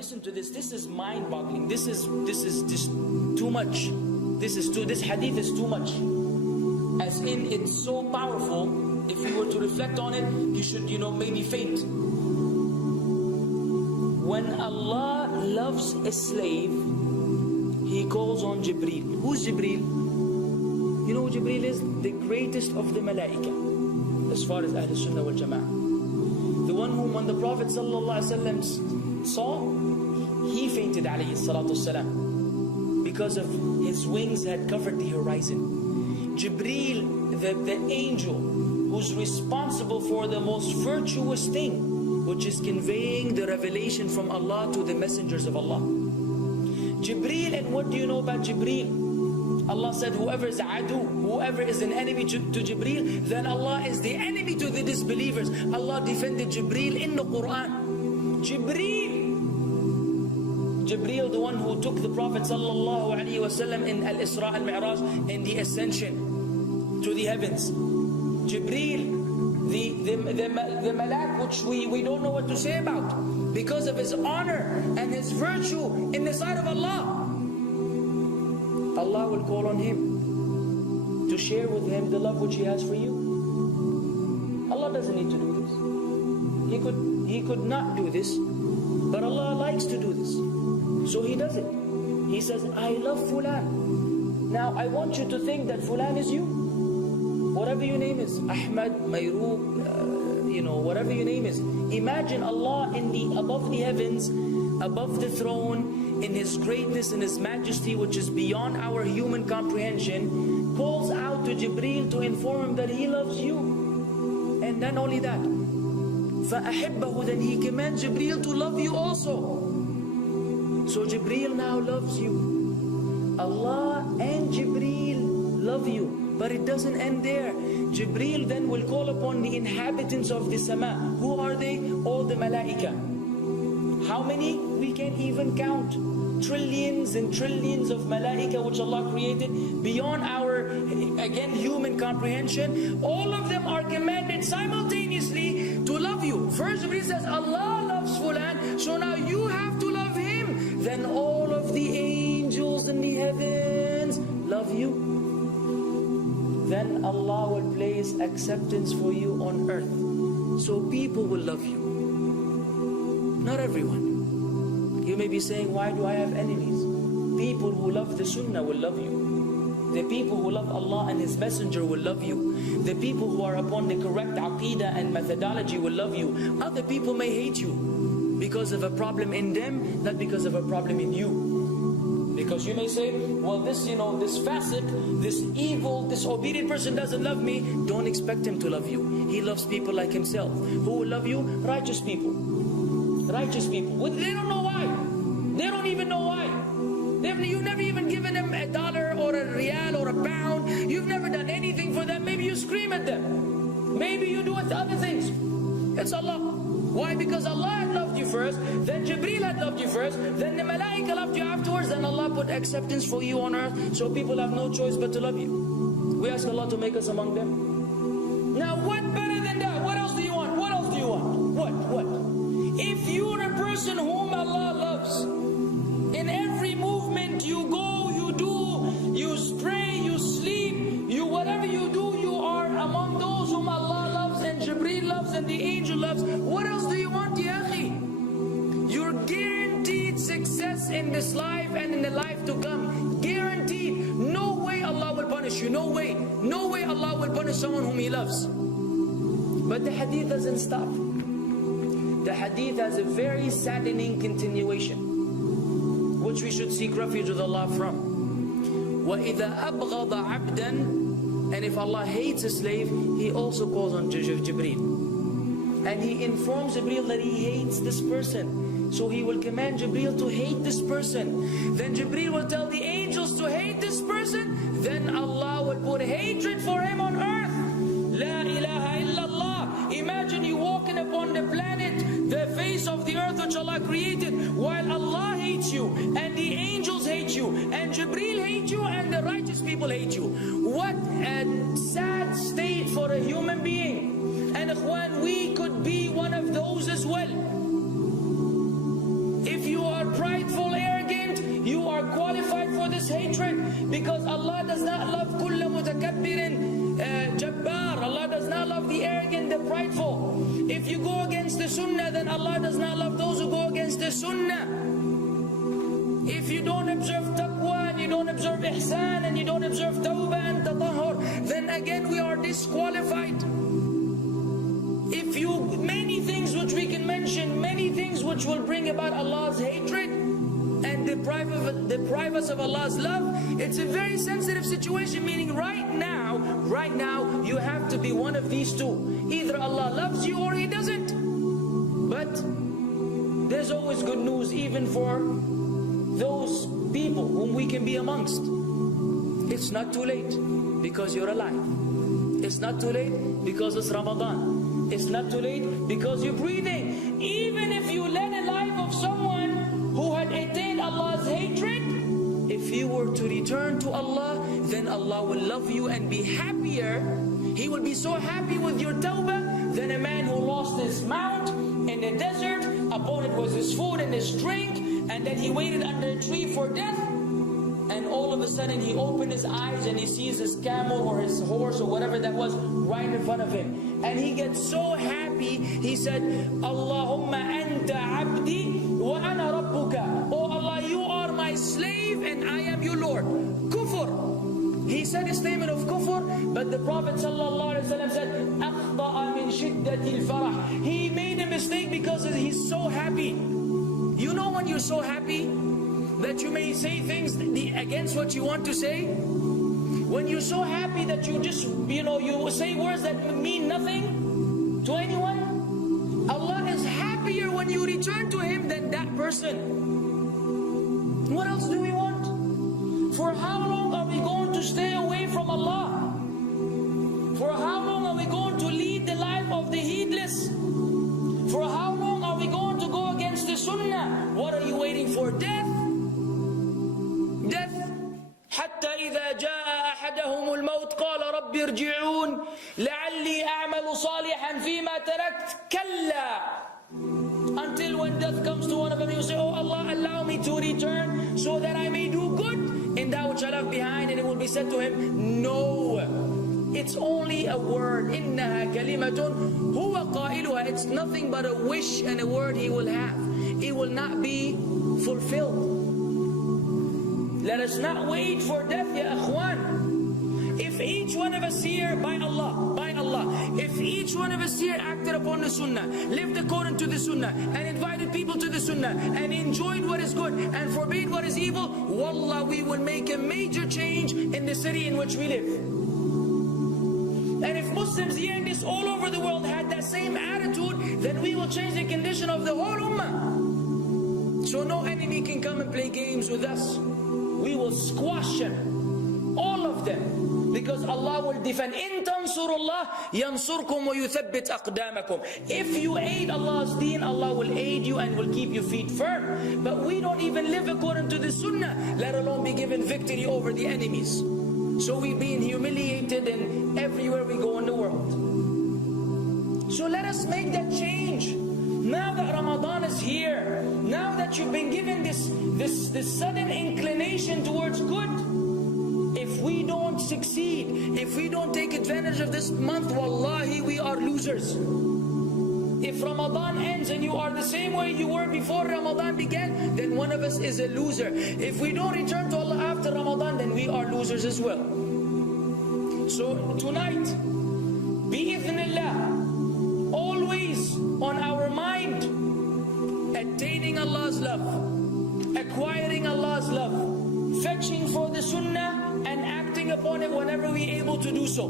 listen to this. This is mind-boggling. This is just too much. This hadith is too much. As in, it's so powerful. If you were to reflect on it, you should, maybe faint. When Allah loves a slave, He calls on Jibreel. Who's Jibreel? You know who Jibreel is? The greatest of the Malaika, as far as Ahl Sunnah wal Jama'ah. The one whom when the Prophet ﷺ saw, he fainted alayhi salatu wasalam, because of his wings had covered the horizon. Jibreel, the angel who's responsible for the most virtuous thing, which is conveying the revelation from Allah to the messengers of Allah. Jibreel, and what do you know about Jibreel? Allah said, whoever is adu, whoever is an enemy to Jibreel, then Allah is the enemy to the disbelievers. Allah defended Jibreel in the Quran. Jibreel, the one who took the Prophet ﷺ in Al-Isra al-Mi'raj, in the ascension to the heavens. Jibreel, the malak, which we don't know what to say about, because of his honor and his virtue in the sight of Allah. Allah will call on him to share with him the love which He has for you. Allah doesn't need to do this. He could not do this, but Allah likes to do this, so He does it. He says, I love Fulan. Now I want you to think that Fulan is you. Whatever your name is, Ahmad, Mayroob, whatever your name is. Imagine Allah above the heavens, above the throne, in His greatness and His majesty, which is beyond our human comprehension, calls out to Jibreel to inform him that He loves you. And then only that, فَأَحِبَّهُ, then He commands Jibreel to love you also. So Jibreel now loves you. Allah and Jibreel love you. But it doesn't end there. Jibreel then will call upon the inhabitants of the sama. Who are they? All the malaika. How many? We can't even count. Trillions and trillions of malaika which Allah created beyond our, again, human comprehension. All of them are commanded simultaneously to love you. First Jibreel says, Allah loves Fulan, so now you have to love him. Then all of the angels in the heavens love you. Then Allah will place acceptance for you on earth. So people will love you. Not everyone. You may be saying, why do I have enemies? People who love the Sunnah will love you. The people who love Allah and His Messenger will love you. The people who are upon the correct aqeedah and methodology will love you. Other people may hate you because of a problem in them, not because of a problem in you. Because you may say, well, this fasiq, this evil, disobedient person doesn't love me. Don't expect him to love you. He loves people like himself. Who will love you? Righteous people. Righteous people. They don't know why. They don't even know why. You've never even given them $1 or a riyal or a pound. You've never done anything for them. Maybe you scream at them. Maybe you do other things. It's Allah. Why? Because Allah had loved you first, then Jibreel had loved you first, then the Malaika loved you afterwards, then Allah put acceptance for you on earth, so people have no choice but to love you. We ask Allah to make us among them. Now what better than that? What else do you want? What else do you want? What? If you're a person whom Allah loves, in every movement you go, you do, you pray, you sleep, whatever you do, you are among those whom Allah loves and Jibreel loves and the angel loves. What else do you want, ya akhi? You're guaranteed success in this life and in the life to come. Guaranteed. No way Allah will punish you. No way. No way Allah will punish someone whom He loves. But the hadith doesn't stop. The hadith has a very saddening continuation, which we should seek refuge with Allah from. وَإِذَا أَبْغَضَ عَبْدًا, and if Allah hates a slave, He also calls on Jibreel. And He informs Jibreel that He hates this person. So He will command Jibreel to hate this person. Then Jibreel will tell the angels to hate this person. Then Allah will put hatred for him on earth. La ilaha illallah. Imagine you walking upon the planet, the face of the earth which Allah created, while Allah hates you, and the angels hate you, and Jibreel hates you, and the righteous people hate you. What a sad state for a human being. And ikhwan, we could be one of those as well. If you are are prideful, arrogant, you are qualified for this hatred, because Allah does not love kulla mutakabbirin jabbar. Allah does not love the arrogant, the prideful. If you go against the sunnah, then Allah does not love those who go against the sunnah. If you don't observe taqwa, and you don't observe ihsan, and you don't observe tawbah and tatahur, then again we are disqualified. If you, many things which we can mention, many things which will bring about Allah's hatred and deprive us of Allah's love. It's a very sensitive situation, meaning right now, you have to be one of these two. Either Allah loves you or He doesn't. But there's always good news, even for those people whom we can be amongst. It's not too late because you're alive. It's not too late because it's Ramadan. It's not too late because you're breathing. Even if you led a life of someone who had attained Allah's hatred, if you were to return to Allah, then Allah will love you and be happier. He will be so happy with your tawbah than a man who lost his mount in the desert. Upon it was his food and his drink, and then he waited under a tree for death. And all of a sudden he opened his eyes and he sees his camel or his horse or whatever that was right in front of him. And he gets so happy, he said, Allahumma anta abdi wa ana rabbuka. Oh Allah, you are my slave and I am your Lord. Kufr. He said a statement of kufr, but the Prophet ﷺ said, أَخْطَأَ مِنْ شِدَّةِ الْفَرَحِ. He made a mistake because he's so happy. You know when you're so happy that you may say things against what you want to say? When you're so happy that you just, you say words that mean nothing to anyone? Allah is happier when you return to Him than that person. What else do we want? For how long are we going to stay away from Allah? For how long are we going to lead the life of the heedless? For how long are we going to go against the sunnah? What are you waiting for? Death? Death. حتى إذا جاء أحدهم الموت قال رب ارجعون لعلي أعمل صالحا فيما تركت كلا. Until when death comes to one of them, you say, oh Allah, allow me to return so that I may do good in that which I left behind. And it will be said to him, no, it's only a word. إنها كلمة هو قائلها. It's nothing but a wish and a word he will have. It will not be fulfilled. Let us not wait for death, ya akhwan. If each one of us here, by Allah, if each one of us here acted upon the sunnah, lived according to the sunnah, and invited people to the sunnah, and enjoyed what is good, and forbade what is evil, wallah, we will make a major change in the city in which we live. And if Muslims hearing this all over the world had that same attitude, then we will change the condition of the whole ummah. So no enemy can come and play games with us. We will squash them, all of them, because Allah will defend. إِن تَنْصُرُ اللَّهِ يَنْصُرْكُمْ وَيُثَبِّتْ أَقْدَامَكُمْ. If you aid Allah's deen, Allah will aid you and will keep your feet firm. But we don't even live according to the sunnah, let alone be given victory over the enemies. So we're being humiliated in everywhere we go in the world. So let us make that change. Now that Ramadan is here, now that you've been given this sudden inclination towards good, if we don't succeed, if we don't take advantage of this month, wallahi, we are losers. If Ramadan ends and you are the same way you were before Ramadan began, then one of us is a loser. If we don't return to Allah after Ramadan, then we are losers as well. So tonight, bi'idhnillah, always on our mind, attaining Allah's love, acquiring Allah's love, fetching for the sunnah and acting upon it whenever we're able to do so.